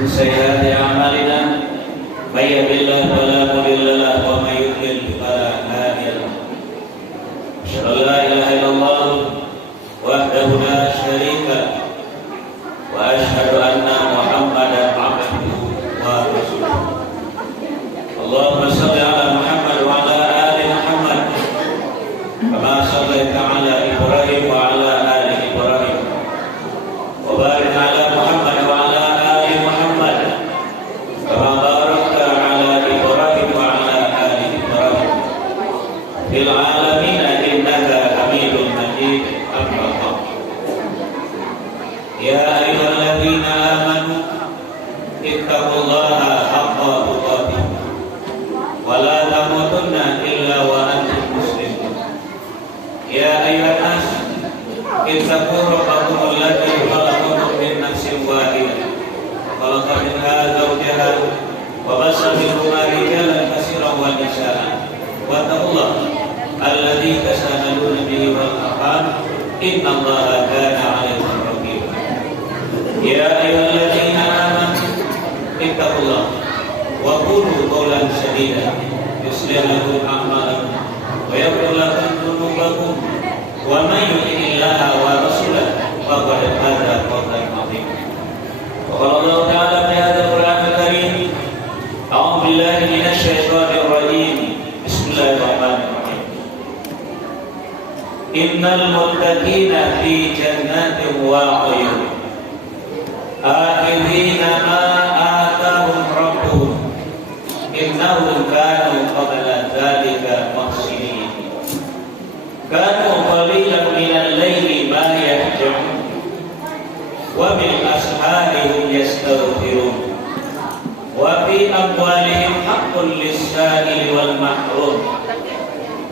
من سيئات أعمالنا من يهده الله فلا مضل له ومن يضلل فلا هادي له أشهد أن لا إله إلا الله وحده لا شريك له وأشهد أن محمدا عبده ورسوله اللهم صل على محمد وعلى آل محمد كما صليت على إبراهيم وعلى آل إبراهيم وبارك على محمد وعلى آل محمد كما باركت على إبراهيم وعلى آل إبراهيم في العالمين إنك حميد مجيد أما بعد يا أيها الذين آمنوا اتقوا الله حق تقاته ولا تموتن إلا وأنتم مسلمون يا أيها الناس اتقوا ربكم الذي خلقكم من نفس واحدة خلق منها زوجها وبث منهما رجالا كثيرا ونساء واتقوا الله الذي تساءلون به والأرحام إن الله كان عليكم رقيبا يا أيها الذين آمنوا اتقوا الله وقولوا قولا سديدا يصلح لكم أعمالكم ويغفر لكم ذنوبكم ومن يطع الله ورسوله فقد فاز فوزا عظيما وقال الله تعالى في هذا القرآن الكريم أعوذ بالله من الشيطان الرجيم بسم الله الرحمن الرحيم إن المتقين في جنات وعيون آخذين ما آتاهم ربهم إنهم كانوا قبل ذلك محسنين كانوا قليلا من الليل ما يهجعون وبالأسحار هم يستغفرون وفي أموالهم حق للسائل والمحروم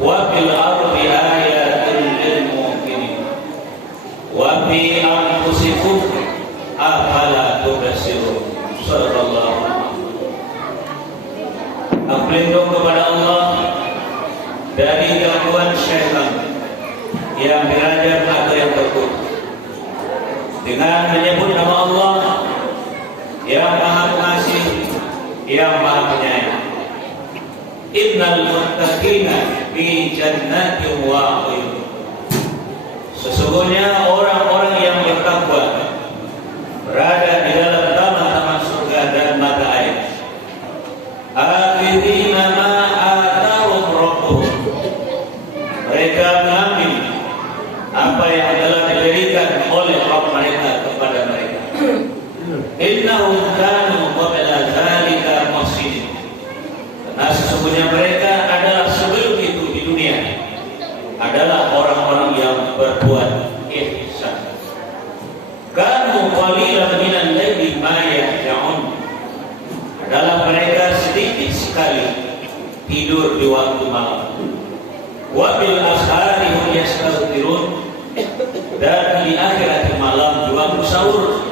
وفي الأرض آيات للمؤمنين وفي أنفسكم أفلا تبصرون صدق الله. Aku berlindung kepada Allah dari gangguan syaitan yang dirajam atau yang terkutuk dengan menyebut nama Allah yang Maha Pengasih, yang Maha Penyayang. Innal muttaqina fi jannatin wa uyun. Sesungguhnya orang-orang yang bertakwa berada di dalam taman-taman surga dan mata air. Akhirina ma atahum rabbuhum. Mereka mengambil apa yang telah diberikan oleh Rabb mereka kepada mereka. Innahum kanu qabla dzalika muhsinin. Karena sesungguhnya mereka adalah sebelum itu di dunia adalah orang-orang yang berbuat ihsan. Kanu qalilan minal laili ma yahja'un. Adalah mereka sedikit sekali tidur di waktu malam. Wa bil ashari hum yastaghfirun. Dan di akhirat malam di waktu sahur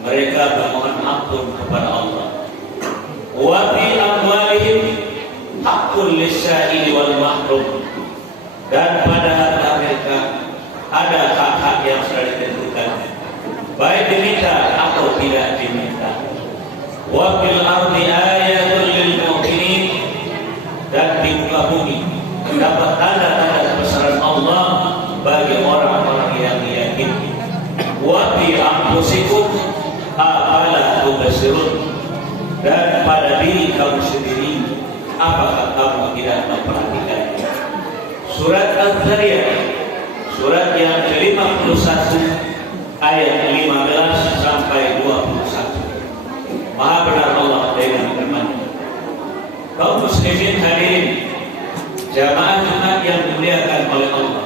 mereka memohon ampun kepada Allah. Wa fi amwalihim haqqul lis-sa'ili wal mahrum. Dan pada harta mereka ada hak-hak yang sudah ditentukan, baik diminta atau tidak diminta. Wa fil ardi ayatul lil mu'minin. Dan di muka bumi terdapat tanda-tanda kebesaran Allah bagi orang-orang yang yakin. Wa fi anfusikum afala tubsirun. Dan pada diri kamu sendiri apakah kamu tidak memperhatikan? Surat Az-Zariyat, surat yang ke-51 ayat 15 sampai 21. Maha benar Allah dengan firman. Kaum muslimin hadirin jamaah Jumat yang dimuliakan oleh Allah.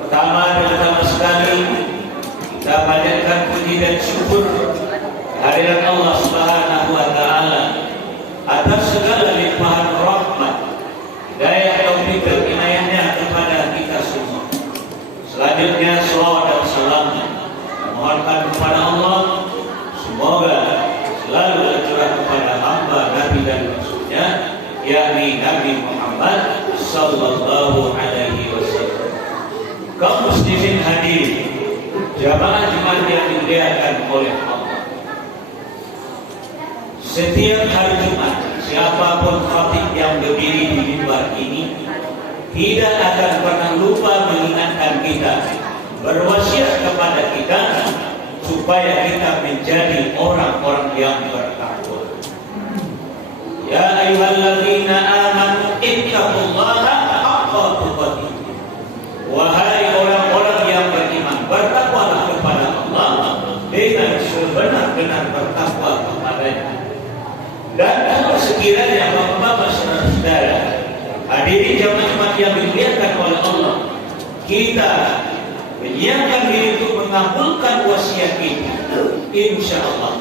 Pertama dan pertama sekali kita panjatkan puji dan syukur kehadiran Allah Subhanahu wa taala atas segala limpahan rahmat, hidayah, taufik dan inayahnya kepada kita semua. Selanjutnya salawat dan salam mohonkan kepada Allah semoga selalu tercurah kepada hamba Nabi dan Rasulnya, yakni Nabi Muhammad sallallahu alaihi wasallam. Kaum muslimin hadirin jamaah Jumat yang dimuliakan oleh Allah. Setiap hari Jumat, siapapun khatib yang berdiri di mimbar ini tidak akan pernah lupa mengingatkan kita, berwasiat kepada kita supaya kita menjadi orang-orang yang bertakwa. Ya ayyuhalladzina amanu ittaqullaha haqqa tuqatih. Wahai orang-orang yang beriman, bertakwalah kepada Allah dengan sebenar-benar bertakwa kepadanya. Dan kalau sekiranya Bapak-bapak saudara-saudara hadirin jamaah yang dimuliakan oleh Allah, kita menyiapkan diri untuk mengabulkan wasiat ini, insya Allah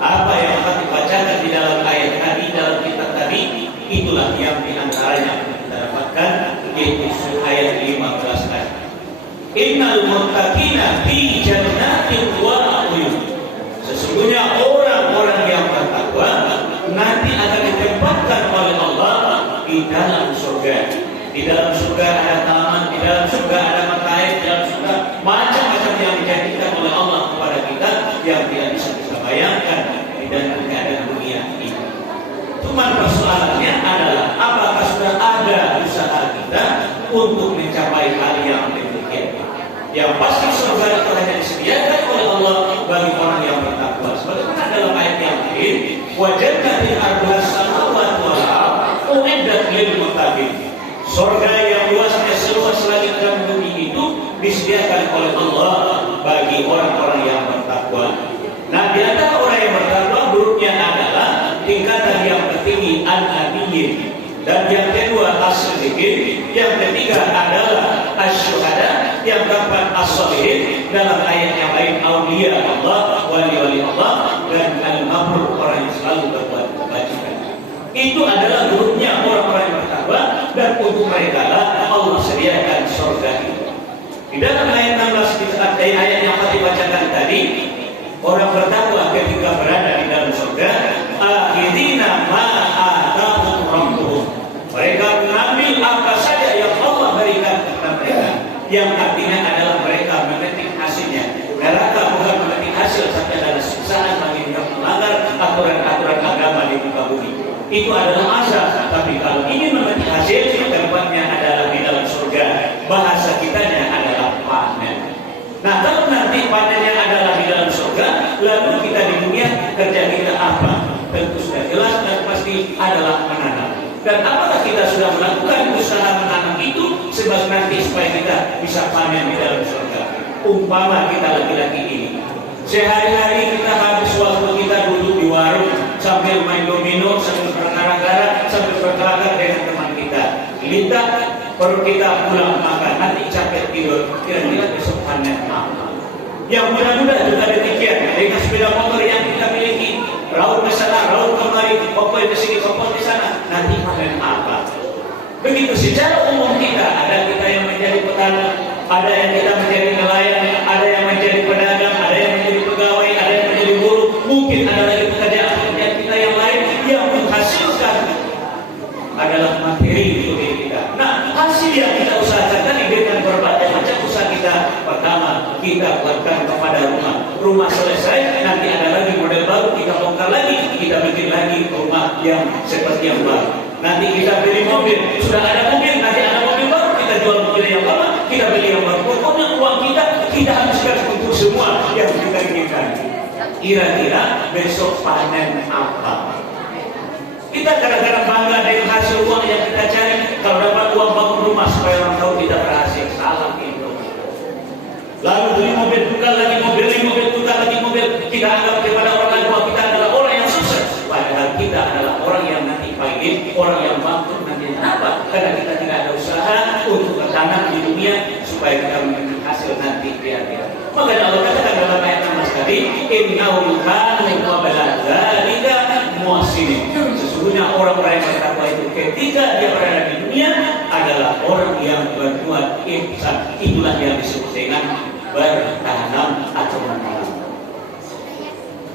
apa yang akan dibacakan di dalam ayat tadi, dalam kitab tadi, itulah yang diantaranya kita dapatkan, yaitu ayat 15 tadi. Innal muttaqina fi jannatin wa uyun. Sesungguhnya orang-orang yang bertakwa nanti akan ditempatkan oleh Allah di dalam surga. Di dalam surga ada taman, di dalam surga ada mata air, di dalam surga macam-macam yang dijanjikan oleh Allah kepada kita yang tidak bisa kita bayangkan di dalam keadaan dunia ini. Cuma persoalannya adalah apakah sudah ada usaha kita untuk mencapai hal yang demikian. Yang pasti surga itu hanya disediakan oleh Allah bagi orang yang bertakwa. Sebagaimana dalam ayat yang lain, wajadnatil arduha samawati wal ardh uiddat lil muttaqin. Surga yang luasnya seluas langit dan bumi itu disediakan oleh Allah bagi orang-orang yang bertakwa. Nah, di antara orang yang bertakwa buruknya adalah tingkatan yang tertinggi an-nabiyyin, dan yang kedua as-siddiqin, yang ketiga adalah asy-syuhada, yang keempat as-shalihin, dalam ayat yang lain auliya Allah, wali-wali Allah, dan al-mabrur, orang yang selalu berbuat kebajikan. Itu adalah buruknya orang-orang yang bertakwa, dan untuk mereka lah Allah sediakan surga itu. Di dalam ayat 16 di ayat yang tadi bacakan tadi, orang bertakwa ketika berada di dalam surga, akhirina ma atahum rabbuhum. Mereka mengambil apa saja yang Allah berikan kepada mereka, yang artinya adalah mereka memetik hasilnya. Neraka bukan memetik hasil, tapi adalah siksaan bagi yang melanggar aturan-aturan agama di muka bumi. Itu adalah asas. Tapi kalau ini memetik hasil, tempatnya adalah di dalam surga. Bahasa kitanya adalah panen. Nah, kalau nanti panennya adalah di dalam surga, lalu kita di dunia kerja kita apa? Tentu sudah jelas dan pasti adalah menanam. Dan apakah kita sudah melakukan usaha menanam itu sebab nanti supaya kita bisa panen di dalam surga? Umpama kita laki-laki ini, sehari-hari kita habis waktu kita duduk di warung sambil main domino, sambil berkara-kara, sambil berkelakar dengan teman kita. Kita perlu kita pulang makan, nanti capek tidur, kira-kira besok panen apa? Yang mudah-mudah juga demikian dengan sepeda motor yang kita miliki, raut ke sana, raut kemari, kopoi ke sini, kopoi ke sana, nanti panen apa? Begitu secara umum kita, ada kita yang menjadi petani, ada yang kita menjadi nelayan, ada yang menjadi pedagang, ada yang menjadi pegawai, ada yang menjadi buruh, mungkin ada lagi pekerjaan-pekerjaan kita yang lain yang menghasilkan adalah materi untuk diri kita. Nah, hasil yang kita usahakan dengan berbagai macam usaha kita. Pertama, kita buatkan kepada rumah. Rumah selesai, nanti ada lagi model baru, kita bongkar lagi, kita bikin lagi rumah yang seperti yang baru. Nanti kita beli mobil, sudah ada mobil, nanti ada mobil baru, kita jual mobil yang lama, kita beli yang baru. Pokoknya uang kita habiskan untuk semua yang kita inginkan. Kira-kira besok panen apa? Kita kadang-kadang bangga dengan hasil uang yang kita cari. Kalau dapat uang bangun rumah supaya orang tahu kita berhasil, salah itu. Lalu beli mobil, tukar lagi mobil, beli mobil, tukar lagi mobil. Kita anggap kepada orang lain bahwa kita adalah orang yang sukses. Padahal kita adalah orang yang nanti pahit, orang yang bangkrut nanti. Kenapa? Karena kita tidak ada usaha untuk bertanam di dunia supaya kita memiliki hasil nanti di akhirat. Maka Allah katakan dalam ayat 16 tadi, innahu kana qabla dzalika muhsinin. Sesungguhnya orang-orang yang bertakwa itu ketika dia berada di dunia adalah orang yang berbuat ihsan. Itulah yang disebut dengan bertanam atau menanam.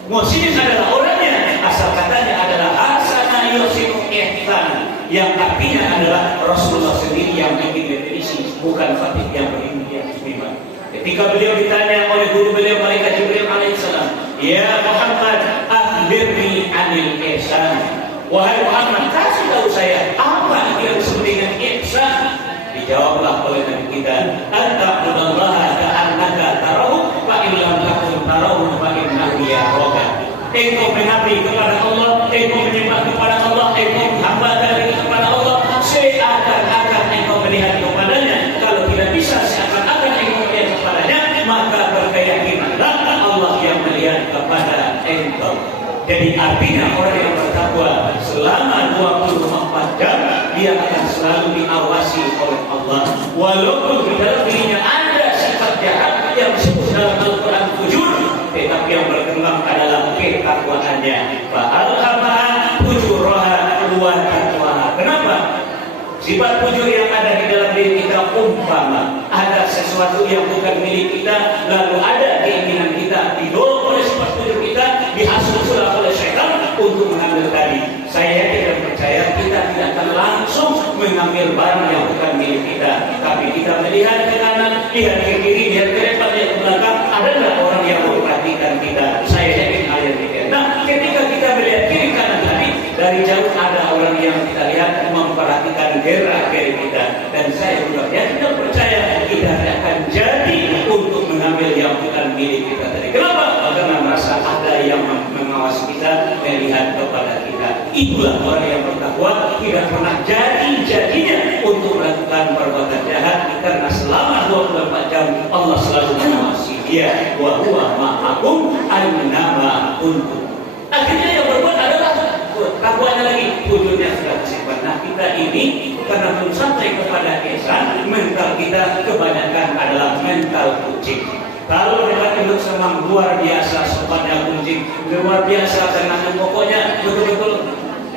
Muhsinin adalah orangnya, asal katanya adalah hasana yusinu ihsan, yang artinya adalah Rasulullah sendiri yang bikin definisi, bukan Fatih yang berintian iman. Ketika beliau ditanya oleh guru beliau malaikat Jibril alaihissalam, ya Muhammad, akhbirni anil Wahai Muhammad, kasih tahu saya apa yang disebut dengan ihsan. Dijawablah oleh Nabi kita, "Anta'budallaha ka'annaka tarahu, fa in lam takun tarahu fa innahu yaraka." Engkau mengabdi kepada Allah, engkau menyembah kepada Allah, engkau hamba dari kepada Allah, seakan-akan engkau melihat kepadanya. Kalau tidak bisa seakan-akan engkau melihat kepadanya, maka berkeyakinanlah Allah yang melihat kepada engkau. Jadi artinya orang yang bertakwa selama 24 jam dia akan selalu diawasi oleh Allah. Walaupun di dalam dirinya ada sifat jahat yang disebut dalam Al-Quran fujur, tetapi yang berkembang adalah ketakwaannya. Fa'alhamaha fujuraha wa taqwaha. Kenapa? Sifat fujur yang ada di dalam diri kita umpama ada sesuatu yang bukan milik kita, lalu ada keinginan kita didorong oleh sifat fujur kita, dihasut oleh syaitan untuk mengambil tadi. Saya yakin dan percaya kita tidak akan langsung mengambil barang yang bukan milik kita, tapi kita melihat ke kanan, lihat ke kiri, lihat ke depan, lihat ke belakang, ada nggak orang yang memperhatikan kita? Saya yakin ada yang tidak. Nah, ketika kita melihat kiri kanan tadi, dari jauh ada orang yang kita lihat memperhatikan gerak-gerik kita, dan saya juga yakin dan percaya kita akan jadi untuk mengambil yang bukan milik kita tadi. Kenapa? Karena merasa ada yang mengawasi kita, melihat kepada kita. Itulah orang yang bertakwa, tidak pernah jadi-jadinya untuk melakukan perbuatan jahat, karena selama 24 jam Allah selalu mengawasi dia. Wa huwa ma'akum annama kuntum. Akhirnya yang berbuat adalah takwanya lagi, wujudnya sudah tersimpan. Nah, kita ini karena belum sampai kepada ihsan, mental kita kebanyakan adalah mental kucing. Kalau debat induk semang luar biasa sopannya kucing, luar biasa tenangnya, pokoknya betul-betul.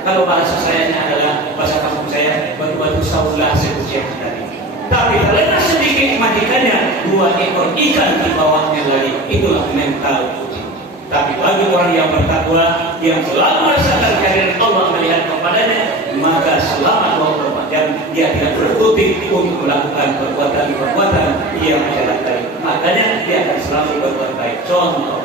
Kalau bahasa saya adalah bahasa kampung saya, batu-batu saulah sebuah tadi. Tapi kalau sedikit majikannya, 2 ekor ikan di bawahnya lagi, itulah mental kucing. Tapi bagi orang yang bertakwa, yang selalu merasakan kehadiran Allah melihat kepadanya, maka selama 24 jam dia tidak berhenti untuk melakukan perbuatan-perbuatan yang jahat tadi. Makanya dia akan selalu berbuat baik. Contoh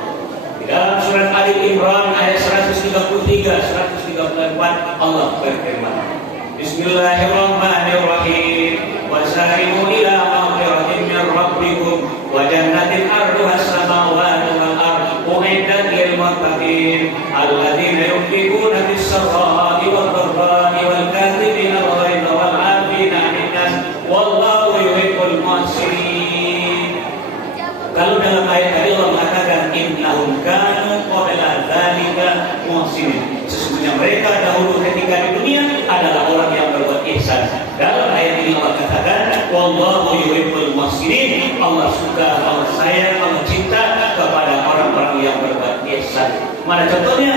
dalam surat Ali Imran ayat 133, 134 Allah berfirman, Bismillahirrahmanirrahim. Wasari'u ila maghfiratin min rabbikum wa jannatin 'arduha as-samawati wal ardu u'iddat lil muttaqin alladzina yunfiquna fis-sarra'i wad dharra'i wal kadhibina al-ghayza wal 'afina 'anil nas wallahu yuhibbul muhsinin. Kalau dalam ayat tadi Allah mengatakan innahum kanu qabla dzalika muhsinin. Sesungguhnya mereka dahulu ketika di dunia adalah orang yang berbuat ihsan. Dalam ayat ini Allah katakan wallahu yuhibbul muhsinin. Allah suka, Allah sayang, Allah cinta kepada orang-orang yang berbuat ihsan. Mana contohnya?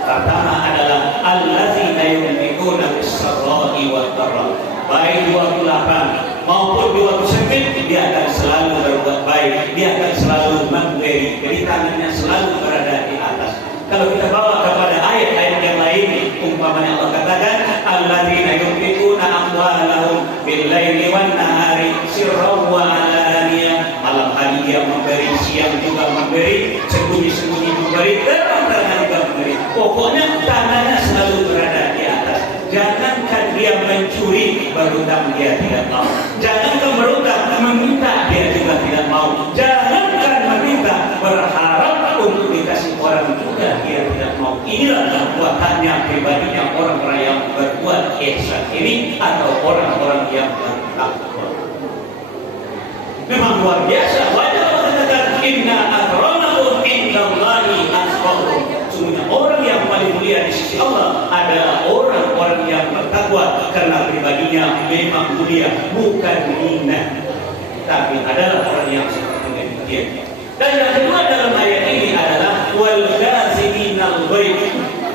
Pertama adalah allazina yunfiquna fis-sarra'i wad dharra. Baik di waktu lapang maupun di waktu sempit, dia akan selalu berbuat baik, dia akan selalu memberi, jadi tangannya selalu berada di atas. Kalau kita bawa kepada ayat-ayat yang lain, umpamanya Allah katakan alladzina yunfiquna amwalahum bil-laili wan-nahari sirran wa 'alaniyah. Malam hari dia memberi, siang juga memberi, sembunyi-sembunyi memberi, terang-terangan juga memberi. Pokoknya tangannya selalu berada di atas. Jangankan dia mencuri, berhutang dia tidak mau. Jangankan berhutang, meminta dia juga tidak mau. Jangankan meminta, berharap untuk dikasih orang juga dia tidak mau. Inilah perbuatannya pribadinya orang-orang yang berbuat ihsan ini, atau orang-orang yang bertakwa. Memang luar biasa. Wajah Allah katakan inna akramakum indallahi atqakum. Sungguhnya orang yang paling mulia di sisi Allah adalah orang-orang yang bertakwa, karena pribadinya memang mulia, bukan hina, tapi adalah orang yang seperti demikian. Dan yang kedua dalam ayat ini adalah wal kaziminal ghaib.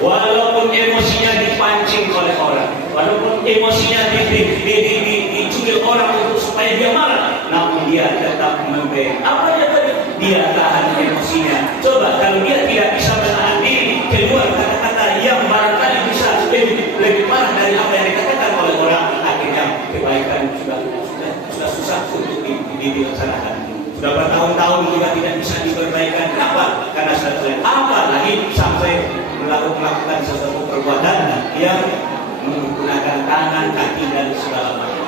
Walaupun emosinya dipancing oleh orang, walaupun emosinya dicubit orang untuk supaya dia marah, namun dia tetap memberi. Apa dia tadi? Dia tahan emosinya. Coba kalau dia tidak bisa menahan diri, keluar kata-kata yang barangkali bisa lebih parah dari apa yang dikatakan oleh orang, akhirnya kebaikan sudah susah untuk dilaksanakan. Sudah bertahun-tahun juga tidak bisa diperbaikan. Kenapa? Karena sudah terlihat. Apalagi sampai melakukan sesuatu perbuatan yang menggunakan tangan, kaki dan segala macam.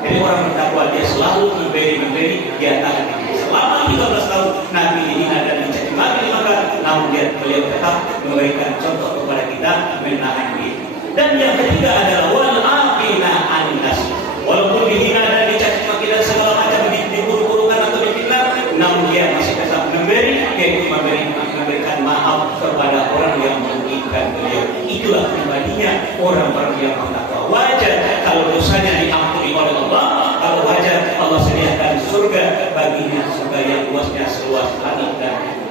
Jadi orang bertakwa dia selalu memberi dia tangan kaki. Selama 15 tahun Nabi dihina dan dicaci maki di Makkah, namun beliau tetap memberikan contoh kepada kita menahan diri. Dan yang ketiga adalah wal afina anas. Walaupun dihina dan dicaci maki dan segala macam, diburu-burukan atau difitnah, namun dia masih tetap memberikan maaf kepada orang yang merugikan beliau. Itulah pribadinya orang-orang yang bertakwa. Wajar kalau dosanya diampuni oleh Allah, kalau wajar Allah sediakan surga baginya, surga yang luasnya seluas langit dan bumi.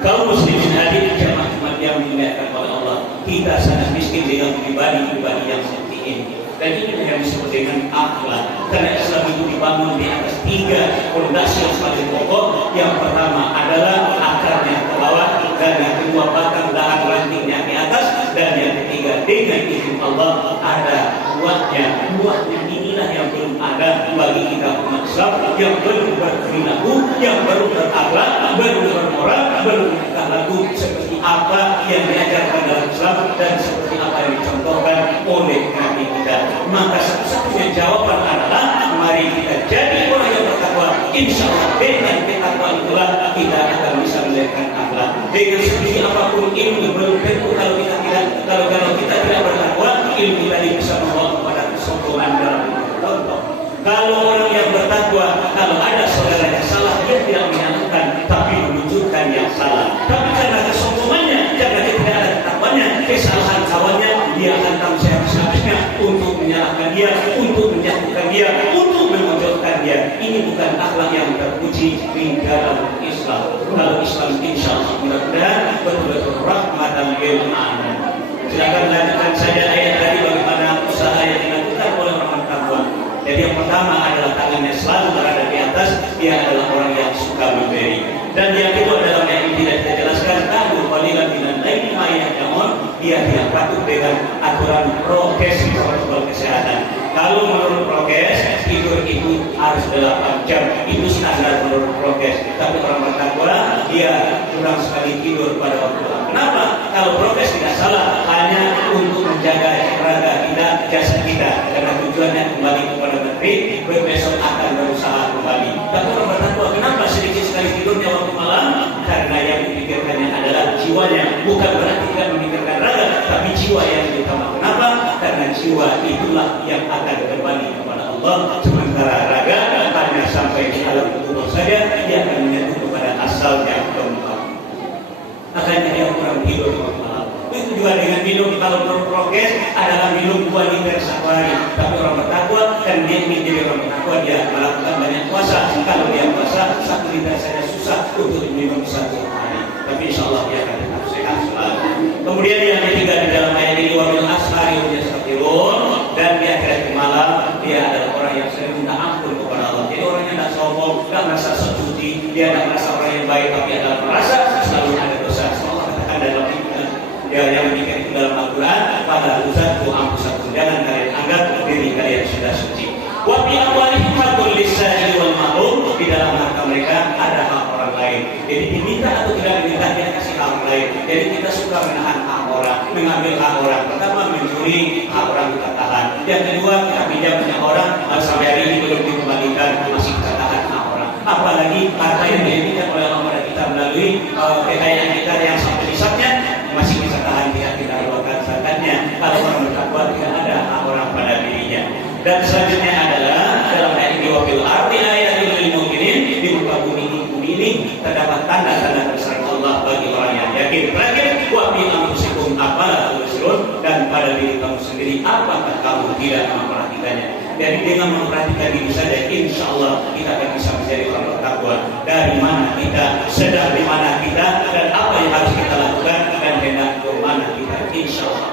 Kaum muslimin hadirin jamaah Jumat yang dimuliakan oleh Allah, kita sangat miskin dengan pribadi-pribadi yang seperti ini. Dan ini yang disebut dengan akhlak. Karena Islam itu dibangun di atas 3 fondasi yang paling pokok. Yang pertama adalah akarnya ke bawah, dan yang kedua batang dahan rantingnya di atas, dan yang ketiga dengan izin Allah ada buahnya. Buahnya inilah yang belum ada bagi kita umat Islam, yang belum berperilaku, yang baru berakhlak, baru bermoral, baru berlaku seperti apa yang diajarkan dalam Islam dan seperti apa yang dicontohkan oleh Nabi kita. Maka satu-satunya jawaban adalah mari kita jadi orang yang bertakwa. Insya Allah dengan ketakwaan itulah kita akan bisa melahirkan akhlak. Dengan seperti apapun ilmu belum tentu kalau kita tidak bertakwa, ilmu tadi bisa membawa kepada kesombongan dalam contoh. Kalau orang yang bertakwa, kalau ada saudaranya salah, dia tidak menyalahkan, tapi menunjukkan yang salah. Tapi karena kesombongannya, karena dia tidak ada ketakwanya, kesalahan kawannya, dia akan tanggung jawab sehabisnya untuk menyalahkan dia, untuk menjatuhkan dia, untuk memojokkan dia. Ini bukan akhlak yang terpuji di dalam Islam. Kalau Islam insya Allah mudah-mudahan betul-betul rahmatan lil alamin. Silakan lanjutkan saja ayat tadi bagaimana usaha yang dilakukan oleh orang bertakwa. Jadi yang pertama adalah tangannya selalu berada di atas, dia adalah orang yang suka memberi. Dan yang kedua adalah yang tidak kita jelaskan, kalau qalilan minal laili ma yahjaun, dia tidak patuh dengan aturan prokes protokol kesehatan. Kalau menurut prokes tidur itu harus 8 jam, itu standar menurut prokes. Tapi orang bertakwa dia kurang sekali tidur pada waktu. Kenapa? Kalau prokes tidak salah, hanya untuk menjaga raga kita, jasad kita, karena tujuannya kembali kepada negeri, besok akan berusaha kembali. Tapi orang bertakwa kenapa sedikit sekali tidurnya waktu malam? Karena yang dipikirkannya adalah jiwanya. Bukan berarti tidak memikirkan raga, tapi jiwa yang utama. Kenapa? Karena jiwa itulah yang akan kembali kepada Allah. Sementara raga hanya sampai di alam kubur saja, dia akan menyatu kepada asalnya keempat. Makanya dia kurang tidur waktu malam. Itu juga dengan minum, kalau menurut prokes adalah minum 2 liter satu hari. Tapi orang bertakwa, kan dia ingin jadi orang bertakwa, dia melakukan banyak puasa. Kalau dia puasa 1 liter saja susah untuk minum satu hari. Tapi insya Allah dia akan tetap sehat selalu. Kemudian yang ketiga di dalam ayat ini, wabil ashari hum yastaghfirun, dan di akhirat malam dia adalah orang yang sering minta ampun kepada Allah. Jadi orangnya tidak sombong, tidak merasa setuju, dia tidak merasa orang yang baik, tapi adalah merasa selalu ada dosa. Allah katakan dalam ya yang dikatakan itu dalam Al-Quran, pada usaha ampusakum, jangan kalian anggap diri kalian sudah suci. Wa bi amwalihim haqqul lis-sa'ili wal mahrum, di dalam harta mereka ada hak orang lain. Jadi diminta atau tidak diminta, dia kasih hak orang lain. Jadi kita suka menahan hak orang, mengambil hak orang. Pertama mencuri, hak orang kita tahan. Yang kedua kita pinjam punya orang, sampai hari ini belum dikembalikan, masih kita tahan hak orang. Apalagi harta yang diberikan oleh Allah kepada kita melalui kekayaan kita yang sampai hisabnya, masih kita tahan, tidak kita keluarkan zakatnya. Kalau orang bertakwa tidak ada hak orang pada dirinya. Dan selanjutnya adalah dalam ayat ini, wabil ardi ayatul lil mu'minin, di muka bumi ini terdapat tanda-tanda kebesaran Allah bagi orang yang yakin. Terakhir, wa bi anfusikum afala tubsirun, dan pada diri kamu sendiri apakah kamu tidak memperhatikannya. Jadi dengan memperhatikan diri saja, insya Allah kita akan bisa menjadi orang bertakwa. Dari mana kita, sedang di mana kita, dan apa yang harus kita lakukan, dan hendak ke mana kita, insya Allah.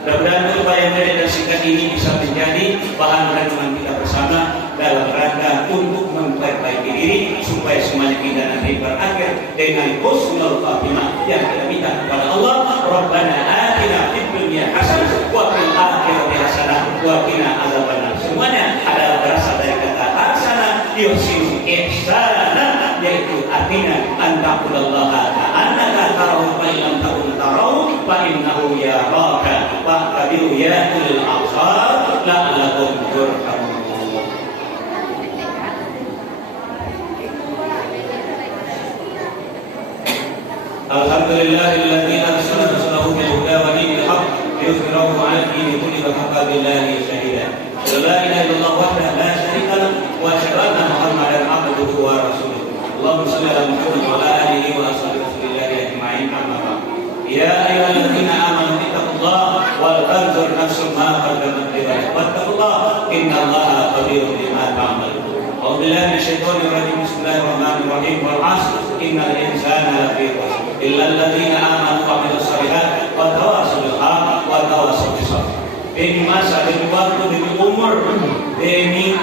Mudah-mudahan upaya yang dari dan singkat ini bisa menjadi bahan renungan kita bersama dalam rangka untuk memperbaiki diri supaya semuanya kita nanti berakhir dengan husnul khatimah yang kita minta kepada Allah. Rabbana atina fid dunya hasanah wa fil akhirati hasanah wa qina adzabannar. Semuanya adalah berasal dari kata hasanah yuhsinu ihsana, yaitu artinya antaqulallaha ka'annaka tarahu fa illam takun tarahu fa innahu yaraka. fa'tabiru ya ulil absar la'allakum turhamun. Alhamdulillahilladzi arsala rasulahu bil huda wa dinil haqq liyuzhirahu 'ala ad-dini kullihi wa kafa billahi shahida. La ilaha illallah wahdahu la syarika lahu wa asyhadu anna Muhammadan 'abduhu wa rasuluh. Allahumma shalli ala Muhammad wa ala alihi wa ashabihi rasulillahi ajma'in. Amma ba'd. Ya ayyuhalladzina amanu ittaqullaha wal tanzur nafsum ma qaddamat lighad wattaqullaha innallaha khabirun bima ta'malun. A'udzu billahi minasyaitonir rajim. Bismillahirrahmanirrahim. Wal 'ashr innal insana lafi khusr illa alladzina amanu wa 'amilus shalihat wa tawassaw bil haqq wa tawassaw bis sabr. Demi masa, demi waktu, demi umur, demi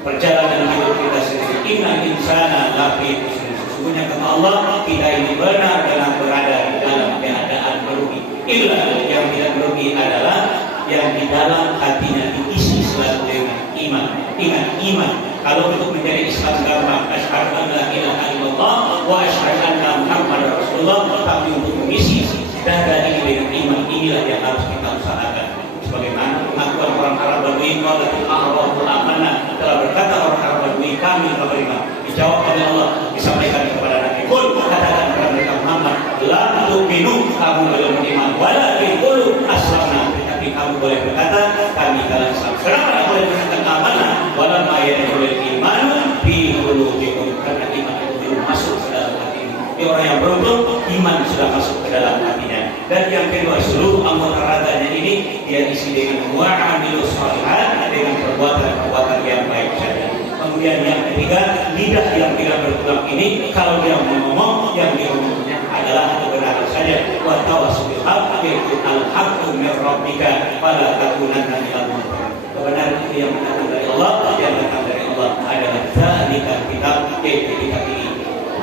perjalanan hidup kita sendiri. Innal insana lafi khusr. Sesungguhnya kata Allah, kita ini benar dalam berada dalam keadaan merugi. Illa yang tidak merugi adalah yang di dalam hatinya diisi selalu dengan iman. Ingat, iman. Kalau untuk menjadi Islam gampang, asyhadu an la ilaha illallah wa asyhadu anna Muhammadar Rasulullah, tapi untuk mengisi dada ini dengan iman, inilah yang harus kita usahakan. Sebagaimana pengakuan orang Arab Badui, qalatul a'rabu amanna, telah berkata orang Arab Badui, kami telah beriman. Dijawab oleh Allah, disampaikan kepada Nabi, qul, katakan kepada mereka Muhammad, la tu'minu, kamu belum beriman, walakin qulu aslamna, tapi kamu boleh berkata kami telah Islam. Kenapa tidak boleh berkata amanah? Walamma yadkhulul iman fi qulubikum, karena iman itu belum masuk ke dalam hati. Ini orang yang beruntung, iman sudah masuk ke dalam hatinya. Dan yang kedua, seluruh anggota raganya ini dia isi dengan wa'amilus shalihat, dengan perbuatan-perbuatan yang baik saja. Kemudian yang ketiga, lidah yang tidak bertulang ini, kalau dia ngomong, yang dia ngomongnya adalah kebenaran saja. Wa tawassul bil haqq, yaitu al-haqqu min rabbika fala takunanna minal mumtarin. Kebenaran itu yang datang dari Allah, yang datang dari Allah adalah dzalika kitab, yaitu kitab ini.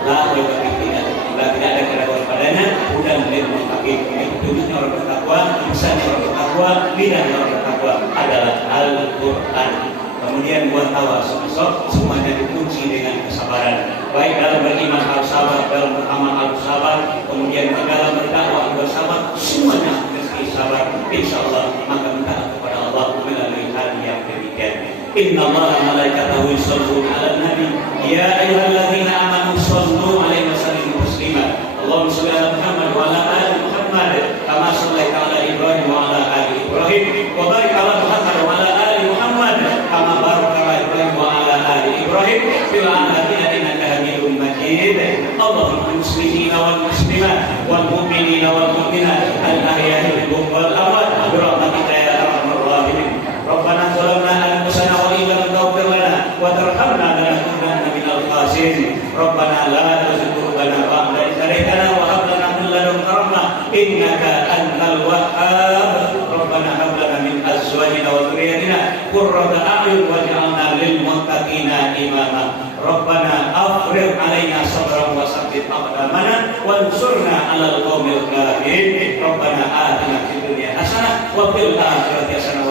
La raiba fihi, tidak ada keraguan padanya. Hudan lil muttaqin, petunjuknya orang bertakwa, lisannya orang bertakwa, lidahnya orang bertakwa adalah Al-Qur'an. Kemudian buat tawassul, semuanya dikunci dengan kesabaran. Baik dalam beriman harus sabar, dalam beramal harus sabar, kemudian dalam berdakwah harus sabar, semuanya mesti sabar. Insyaallah maka minta kepada Allah melalui hal yang demikian. Innallaha wa malaikatahu yusholluna 'alan nabi ya ayyuhalladzina amanu shollu 'alaihi wa sallimu taslima. Allahumma shalli 'ala Muhammad wa 'ala ali Muhammad kama shallaita 'ala Ibrahim wa 'ala ali Ibrahim wa barik 'ala Muhammad wa 'ala ali Muhammad kama barakta 'ala Ibrahim wa 'ala ali Ibrahim fil 'alamin innaka Hamidum Majid. Allahumma muslimina wal muslimat wal mu'minina wal mu'minat al ahya'i minhum wal amwat bi rahmatika ya arhamar rahimin. Rabbana zalamna anfusana wa in lam taghfir lana wa tarhamna lanakunanna minal khasirin. Rabbana la tuzigh qulubana ba'da idh hadaytana wa hab lana min ladunka rahmah innaka antal wahhab. Rabbana hab lana min azwajina wa dhurriyyatina qurrata a'yun waj'alna lil muttaqina imama. Rabbana afrigh 'alaina sabran wa tsabbit aqdamana wansurna 'alal qaumil kafirin. Rabbana atina fid dunya hasanah wa fil akhirati hasanah